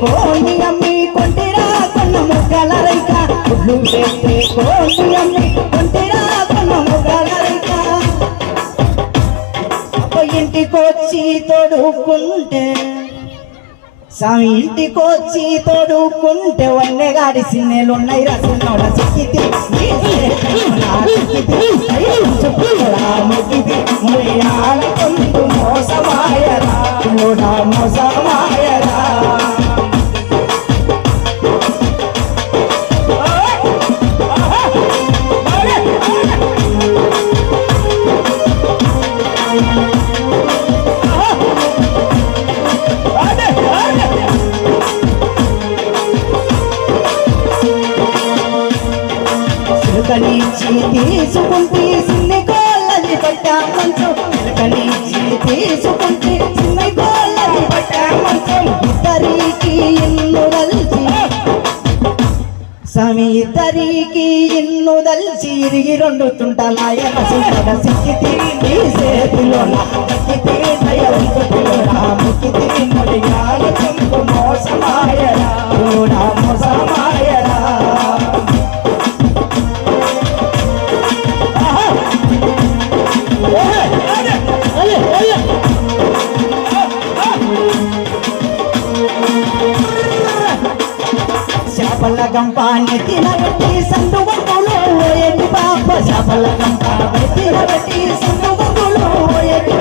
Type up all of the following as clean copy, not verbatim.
కోని అమ్మి కొంటిరా కొన్న ముగ్గల రైక గుడ్లు వేస్తే కోని అమ్మి కొంటిరా కొన్న ముగ్గల రైక ఇంటికొచ్చి తోడుకుంటే స్వామి ఇంటికొచ్చి తోడుకుంటే వన్నెగాడి సిన్నెలున్నాయి రసిన్నోడ సిక్కితి మోసమాయరా మోసమాయరా కలిచి తీసుకుంటే సిన్ని కోళ్ళది పట్టా మంచం కలిచి తీసుకుంటే సిన్ని కోళ్ళది పట్టా మంచం ఇద్దరికి ఇన్ను దల్చి స్వామి ఇద్దరికి ఇన్ను దల్చి ఇరిగి రెండు తుంటలాయ సిక్కితి నీ చేతిలో నాకితి ముక్కితి మొడియాల చెంపు మోసమాయరా మోసమాయరా చేపల గంపాన్ని తినబెట్టి సందు వంగులు ఎట్టి పాప చేపల గంపాన్ని తినబెట్టి సందు వంగులు ఎట్టి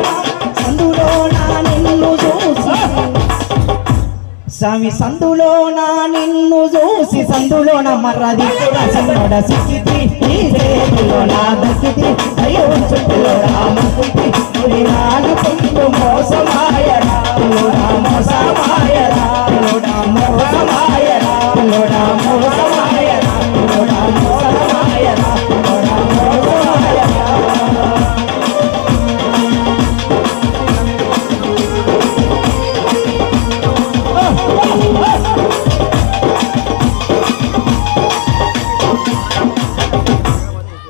సందులో నా నిన్ను చూసి స్వామి సందులో నా నిన్ను చూసి సందులో నా మర్రది సిన్నోడ సిక్కితి ఈ చేతిలో నా దక్కితి అయ్యో చుట్టులో నా ముక్కితి